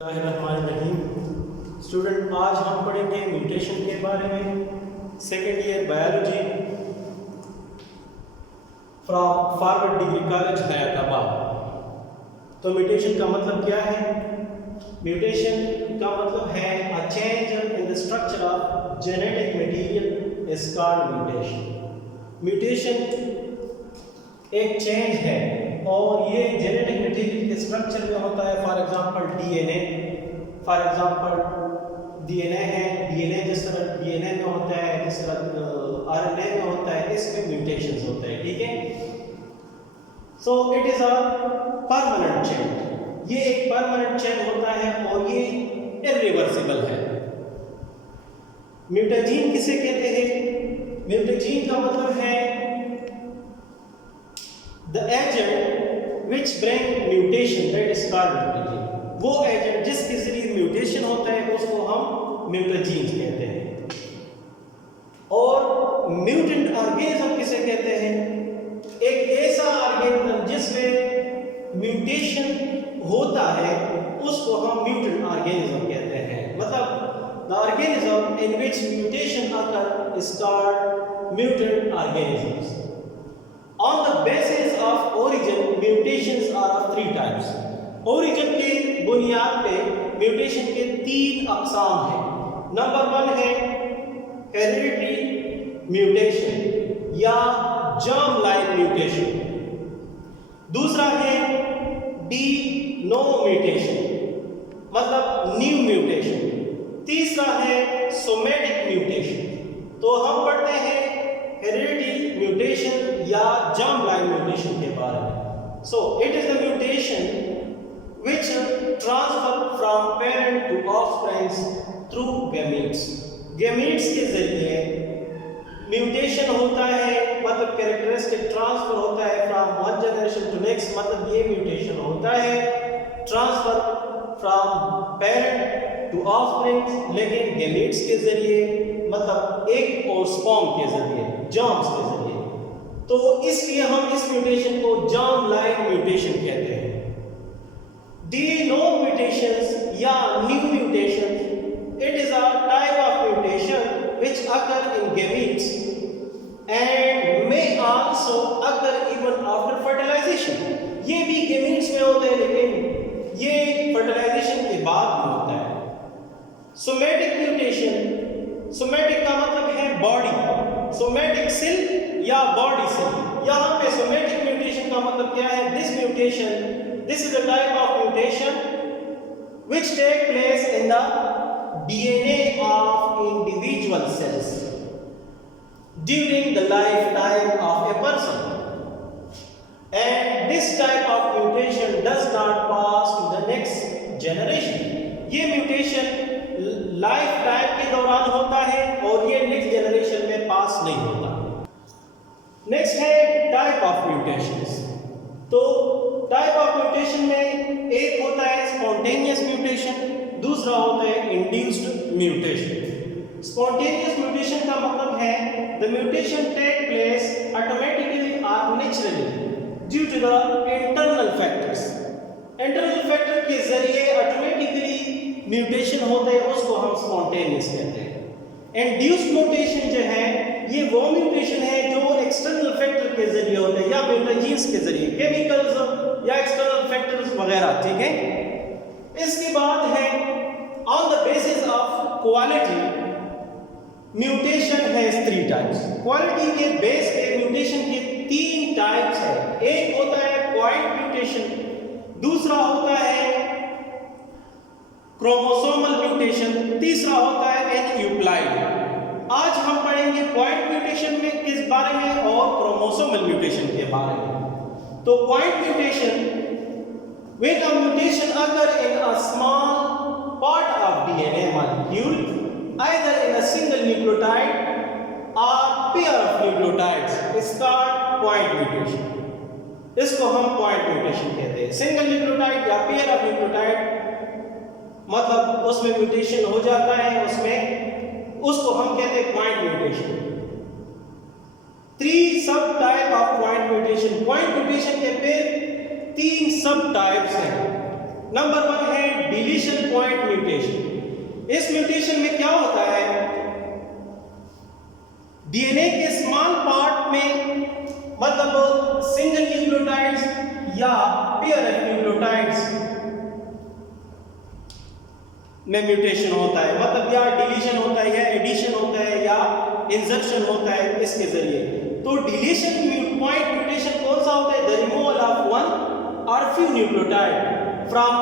बिस्मिल्लाहिर्रहमानिर्रहीम। स्टूडेंट, आज हम पढ़ेंगे म्यूटेशन के बारे में। Second year biology from forward degree college Hyderabad. तो म्यूटेशन का मतलब क्या है? म्यूटेशन का मतलब है a change in the structure of genetic material is called mutation. Mutation एक चेंज है और ये जेनेटिक मटेरियल के स्ट्रक्चर में होता है। For example DNA, for example DNA है, डीएनए जिस तरह डीएनए में होता है, जिस तरह आरएनए में होता है, इसमें म्यूटेशंस होते हैं। ठीक है, so it is a permanent change. ये एक परमानेंट चेंज होता है और ये इरिवर्सिबल है। म्यूटेजीन किसे कहते हैं? म्यूटेजीन का मतलब है the agent which bring mutation, that is called mutagen। वो एजेंट जिसके जरिए म्यूटेशन होता है उसको हम म्यूटेजीन्स कहते हैं। और म्यूटेंट ऑर्गेनिज्म किसे कहते हैं? एक ऐसा ऑर्गेनिज्म जिसमें म्यूटेशन होता है उसको हम म्यूटेंट ऑर्गेनिज्म कहते हैं। मतलब the organism in which mutation occur is called mutant organisms। On the basis of origin, mutations are of three types। Origin के बुनियाद पे म्यूटेशन के तीन अक़साम हैं। नंबर वन है हेरिडिटरी म्यूटेशन या जर्म लाइन म्यूटेशन। दूसरा है डी नोवो म्यूटेशन मतलब न्यू म्यूटेशन। तीसरा है सोमेटिक म्यूटेशन। तो हम पढ़ते हैं हेरिडिटरी म्यूटेशन या जर्म लाइन म्यूटेशन के बारे में। So it is the mutation which transfer from parent to offspring through gametes। gametes के जरिए म्यूटेशन होता है, मतलब कैरेक्टरिस्टिक ट्रांसफर होता है from one generation to next. मतलब ये म्यूटेशन होता है transfer from parent to offspring, लेकिन गेमेट्स के जरिए, मतलब एक और स्पर्म के जरिए, जर्म्स के जरिए। तो इसलिए हम इस म्यूटेशन को जर्म लाइन म्यूटेशन कहते हैं। डी नोवो म्यूटेशंस या new mutations, it is a type of mutation which occur in gametes and may also occur even after fertilization। ये भी gametes में होता है लेकिन ये fertilization के बाद में होता है। सोमेटिक म्यूटेशन, सोमेटिक का मतलब है बॉडी, सोमेटिक सेल या बॉडी सेल। यहाँ पे सोमेटिक म्यूटेशन का मतलब क्या है? This mutation, this is a type of mutation which take place in the DNA of individual cells during the lifetime of a person, and this type of mutation does not pass to the next generation। ये mutation life time के दौरान होता है और ये next generation में पास नहीं होता। नेक्स्ट है टाइप ऑफ म्यूटेशंस। तो टाइप ऑफ म्यूटेशन में एक होता है स्पॉन्टेनियस म्यूटेशन, दूसरा होता है इंड्यूस्ड म्यूटेशन। स्पॉन्टेनियस म्यूटेशन का मतलब है the mutation take place automatically और naturally due to the internal factors. Internal factor के जरिए ऑटोमेटिकली म्यूटेशन होता है, उसको हम स्पॉन्टेनियस कहते हैं। इंड्यूस्ड म्यूटेशन जो है ये वो म्यूटेशन है जो एक्सटर्नल फैक्टर के जरिए होते हैं या म्यूटेजीन्स के जरिए, केमिकल्स या एक्सटर्नल फैक्टर्स वगैरह। ठीक है, इसके बाद है on the basis of quality mutation है थ्री टाइप्स। क्वालिटी के बेस पे म्यूटेशन के तीन टाइप्स है। एक होता है पॉइंट म्यूटेशन, दूसरा होता है क्रोमोसोमल म्यूटेशन, तीसरा होता है एन्यूप्लाइड। आज हम पढ़ेंगे पॉइंट म्यूटेशन में किस बारे में और क्रोमोसोमल म्यूटेशन के बारे में। तो point mutation, when a mutation occur in a small part of DNA molecule either in a single nucleotide or pair of nucleotides is called point mutation। इसको हम पॉइंट म्यूटेशन कहते हैं। सिंगल न्यूक्लियोटाइड या pair of nucleotide मतलब उसमें mutation हो जाता है, उसमें उसको हम कहते हैं पॉइंट म्यूटेशन। थ्री सब type of point mutation. Point mutation के फिर तीन सब टाइप्स हैं। नंबर वन है डिलीशन पॉइंट म्यूटेशन। इस म्यूटेशन में क्या होता है, डीएनए के स्मॉल पार्ट में, मतलब सिंगल न्यूक्लियोटाइड्स या पेयर ऑफ न्यूक्लियोटाइड्स में म्यूटेशन होता है, मतलब या डिलीशन होता है या एडिशन होता है या इंसर्शन होता है इसके जरिए। तो डिलीशन पॉइंट म्यूटेशन कौन सा होता है, द रिमूवल ऑफ वन और few nucleotide from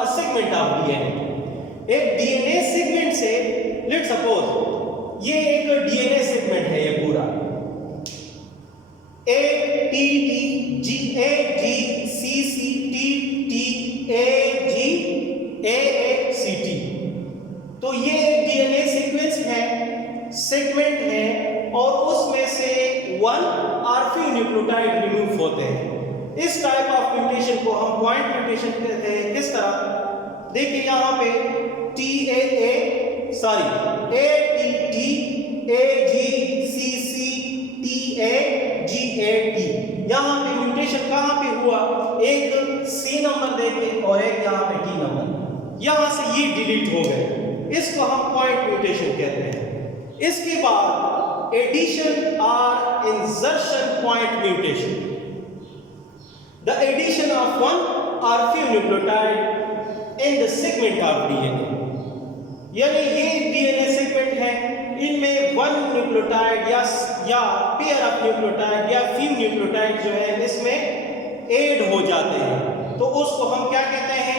a segment of DNA. एक डीएनए सेगमेंट से, लेट्स सपोज ये एक डीएनए सेगमेंट है, ये पूरा A T T G A G C C T T A G A A C T. तो ये एक डीएनए सेगमेंट है और उसमें से वन और फ्यू न्यूक्लियोटाइड रिमूव होते हैं। इस टाइप ऑफ म्यूटेशन को हम पॉइंट म्यूटेशन कहते हैं। किस तरह, देखिए यहाँ पे T A T T A G C C T A G A T, यहाँ पे म्यूटेशन कहाँ पे हुआ, एक सी नंबर देके और एक यहाँ पे टी नंबर, यहाँ से ये डिलीट हो गए, इसको हम पॉइंट म्यूटेशन कहते हैं। इसके बाद एडिशन और insertion point mutation, the addition of one और few nucleotide in the segment of DNA, यानी ये डीएनए सेगमेंट है, इनमें वन न्यूक्लियोटाइड या पेयर ऑफ न्यूक्लियोटाइड या फ्यू न्यूक्लियोटाइड जो है इसमें ऐड हो जाते हैं, तो उसको हम क्या कहते हैं,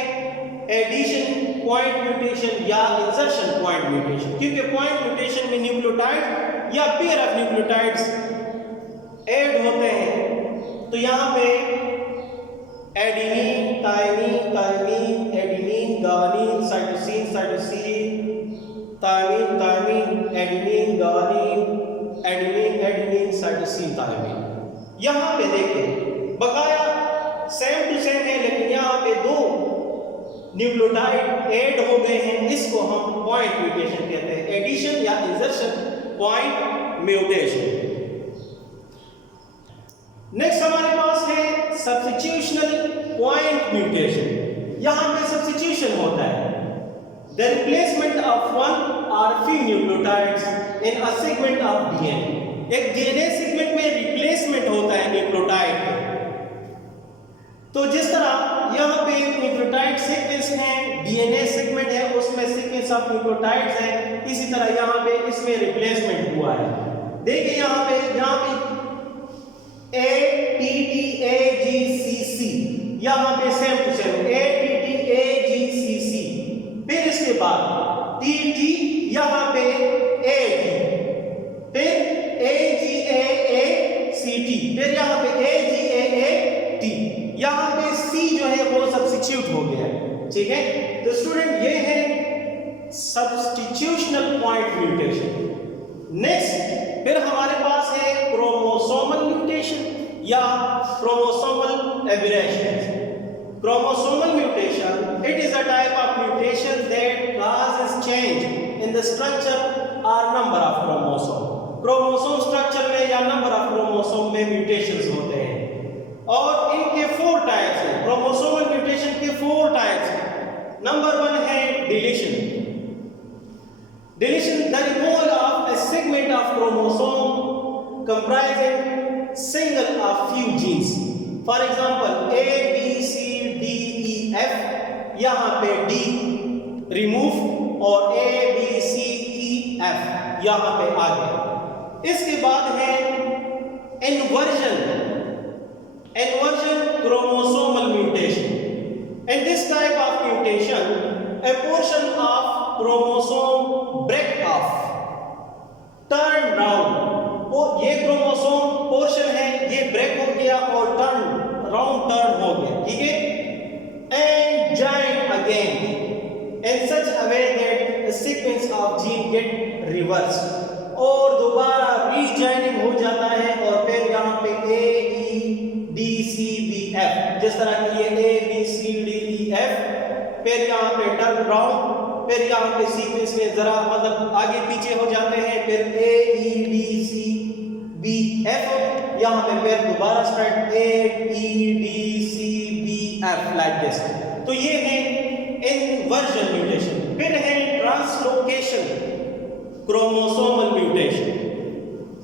एडिशन पॉइंट म्यूटेशन या इंसर्शन पॉइंट म्यूटेशन। क्योंकि पॉइंट म्यूटेशन में न्यूक्लियोटाइड या पेयर ऑफ न्यूक्लियोटाइड्स ऐड होते हैं, तो यहाँ पे adenine thymine adenine guanine cytosine thymine adenine guanine adenine cytosine thymine. यहाँ पे देखिए बकाया सेम टू सेम है, लेकिन यहाँ पे दो न्यूक्लियोटाइड ऐड हो गए हैं, इसको हम पॉइंट म्यूटेशन कहते हैं, एडिशन या इंसर्शन पॉइंट म्यूटेशन। नेक्स्ट हमारे पास है सब्स्टिट्यूशनल पॉइंट म्यूटेशन। यहां पे सब्स्टिट्यूशन होता है, द रिप्लेसमेंट ऑफ वन और few nucleotides in a segment of DNA. एक डीएनए सेगमेंट में रिप्लेसमेंट होता है न्यूक्लियोटाइड। तो जिस तरह यहाँ पे न्यूक्लियोटाइड सीक्वेंस है, डीएनए सेगमेंट है, उसमें सीक्वेंस ऑफ न्यूक्लियोटाइड्स है, इसी तरह यहाँ पे इसमें रिप्लेसमेंट हुआ है। देखिए यहाँ पे ए T T A G C C, यहाँ पे same to same A T T A G C C, फिर इसके बाद टी टी यहाँ पे ए टी, फिर ए जी ए सी टी, फिर यहाँ पे ए जी ए टी, यहाँ पे सी जो है वो सब्स्टिट्यूट हो गया है। ठीक है, तो स्टूडेंट ये है सब्स्टिट्यूशनल पॉइंट म्यूटेशन। नेक्स्ट फिर हमारे पास है क्रोमोसोमल म्यूटेशन या chromosomal aberration. Chromosomal mutation, it is a type of mutation that causes change in the structure or number of chromosome। Chromosome structure में या नंबर ऑफ क्रोमोसोम में mutations होते हैं और इनके 4 टाइप्स हैं। क्रोमोसोमल म्यूटेशन के 4 टाइप्स हैं। नंबर 1 है deletion. Deletion, the removal of a segment of chromosome comprising single of few genes. For example, A, B, C, D, E, F, यहाँ पे D remove और A, B, C, E, F यहाँ पे आ गया। इसके बाद है inversion chromosomal mutation. In this type of mutation, a portion of chromosome break off, turn round, वो ये क्रोमोसोम पोर्शन है ये ब्रेक हो गया और टर्न हो गया। ठीक है, and join again in such a way that the sequence of gene get reverse, और दोबारा रीजॉइनिंग हो जाता है और फिर यहाँ पे A E D C B F, जिस तरह की ये A B C D E F, फिर यहाँ पे टर्न राउंड, फिर यहाँ पे सीक्वेंस में जरा मतलब आगे पीछे हो जाते हैं, फिर A E D C B F, यहाँ पे फिर दोबारा start A E D C B F like this. तो ये है इंवर्जन म्यूटेशन। फिर है translocation chromosomal mutation.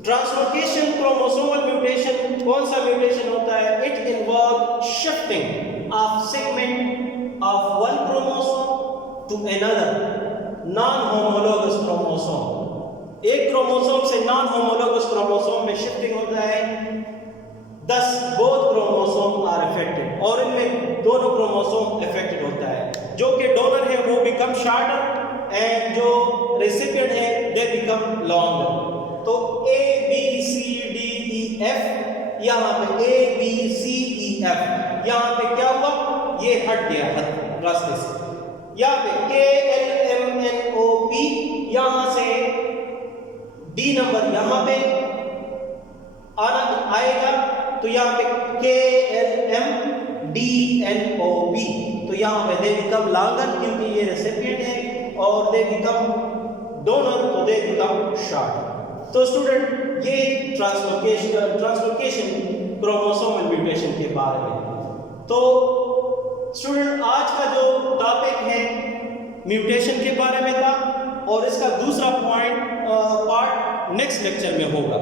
Translocation chromosomal mutation कौन सा म्यूटेशन होता है? It involve shifting of segment of one chromosome to another non homologous chromosome. एक क्रोमोसोम से नॉन होमोलोगस क्रोमोसोम में शिफ्टिंग होता है, thus both chromosome are affected, और इनमें दोनों क्रोमोसोम अफेक्टेड होता है। जो कि डोनर है वो बिकम शार्टर एंड जो रेसिपिएंट है दे बिकम लॉन्गर। तो A B C D E F, यहाँ पे ए बी सी ई एफ, यहाँ पे क्या हुआ? ये हट गया रास्ते से। यहाँ पे K L M N O P, यहाँ से डी नंबर यहाँ पे आएगा, तो यहाँ पे K L M D N O P, तो यहाँ पे दे बिकम लॉन्गर क्योंकि ये रेसिपिएंट है, और दे बिकम डोनर तो दे बिकम शॉर्ट। तो स्टूडेंट ये ट्रांसलोकेशन क्रोमोसोमल म्यूटेशन के बारे में। तो स्टूडेंट आज का जो टॉपिक है म्यूटेशन के बारे में था, और इसका दूसरा पार्ट नेक्स्ट लेक्चर में होगा।